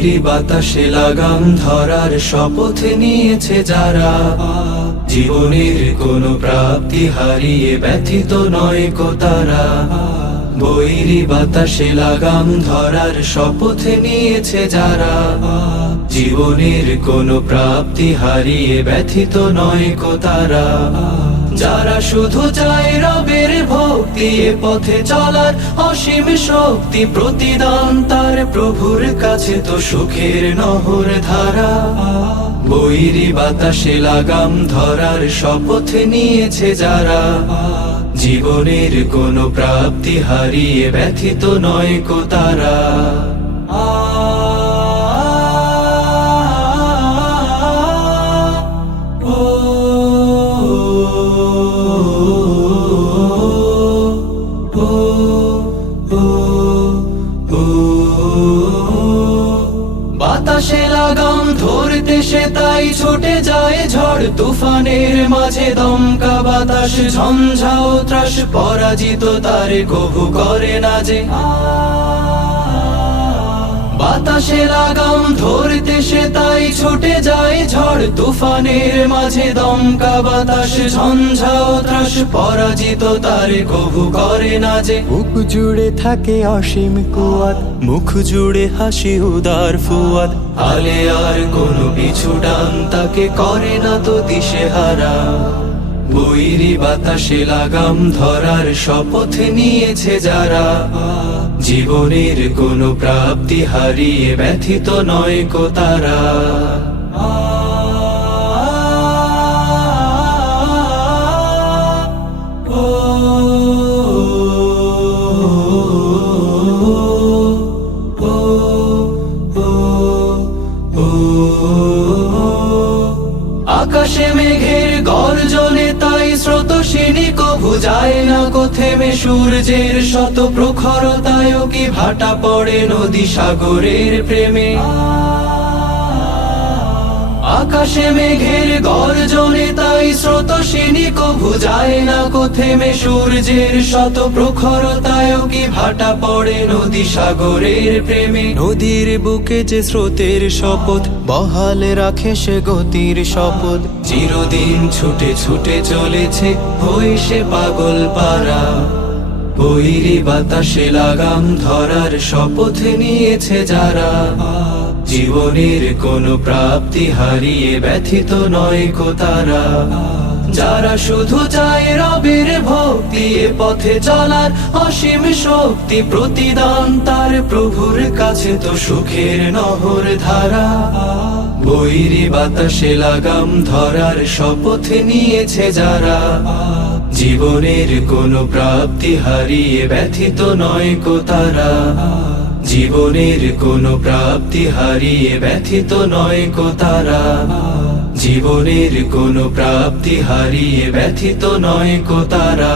বৈরী বাতাসে লাগাম ধরার শপথ নিয়েছে যারা, জীবনের কোনো প্রাপ্তি হারিয়ে ব্যথিত নয় কো তারা। বৈরী বাতাসে লাগাম ধরার শপথ নিয়েছে যারা, জীবনের কোনো প্রাপ্তি হারিয়ে ব্যথিত নয় কো তারা। যারা শুধু চায় রবের ভক্তি, এ পথে চলার অসীম শক্তি, প্রতিদান তার প্রভুর কাছে তো সুখের নহর ধারা। বৈরী বাতাসে লাগাম ধরার শপথ নিয়েছে যারা, জীবনের কোনো প্রাপ্তি হারিয়ে ব্যথিত নয় কো তারা। বাতাসে লাগাম ধরতে সে তাই ছুটে যায় ঝড় তুফানের মাঝে, দমকা বাতাস ঝঞ্ঝাও ত্রাস, পরাজিত তারে কভু করে না যে। বাতাসে লাগাম ধরতে সে তাই ছুটে যায় ঝড় তুফানের মাঝে, দমকা বাতাস ঝঞ্ঝাও ত্রাস, পরাজিত তারে কভু করে না যে। বুক জুড়ে থাকে অসীম কুয়াত, মুখ জুড়ে হাসি উদার ফুয়াদ, আলে আর কোনো পিছু ডান তাকে করে না তো দিশেহারা। বৈরী বাতাসে লাগাম ধরার শপথ নিয়েছে যারা, জীবনের কোনো প্রাপ্তি হারিয়ে ব্যথিত নয় কো তারা। আকাশে মেঘের গর্জনে তাই স্রোতস্বিনী কভু যায় না কো থেমে, সূর্যের শত প্রখরতায় কি ভাটা পড়ে নদী সাগরের প্রেমে। আকাশে মেঘের গর্জনে তাই স্রোতস্বিনী কভু যায় না কো থেমে, সূর্যের শত প্রখরতায় কি ভাটা পড়ে নদী সাগরের প্রেমে। নদীর বুকে যে স্রোতের শপথ, বহাল রাখে সে গতির শপথ, চিরদিন ছুটে ছুটে চলেছে হয়ে সে পাগল পারা। বৈরী বাতাসে লাগাম ধরার শপথ নিয়েছে যারা, জীবনের কোনো প্রাপ্তি হারিয়ে ব্যথিত নয় কো তারা। যারা শুধু চায় রবের ভক্তি, এ পথে চলার অসীম শক্তি, প্রতিদান তার প্রভুর কাছে তো সুখের নহর ধারা। বৈরী বাতাসে লাগাম ধরার শপথ নিয়েছে যারা, জীবনের কোনো প্রাপ্তি হারিয়ে ব্যথিত নয় কো তারা। জীবনের কোনো প্রাপ্তি হারিয়ে ব্যথিত নয় কো তারা। জীবনের কোনো প্রাপ্তি হারিয়ে ব্যথিত নয় কো তারা।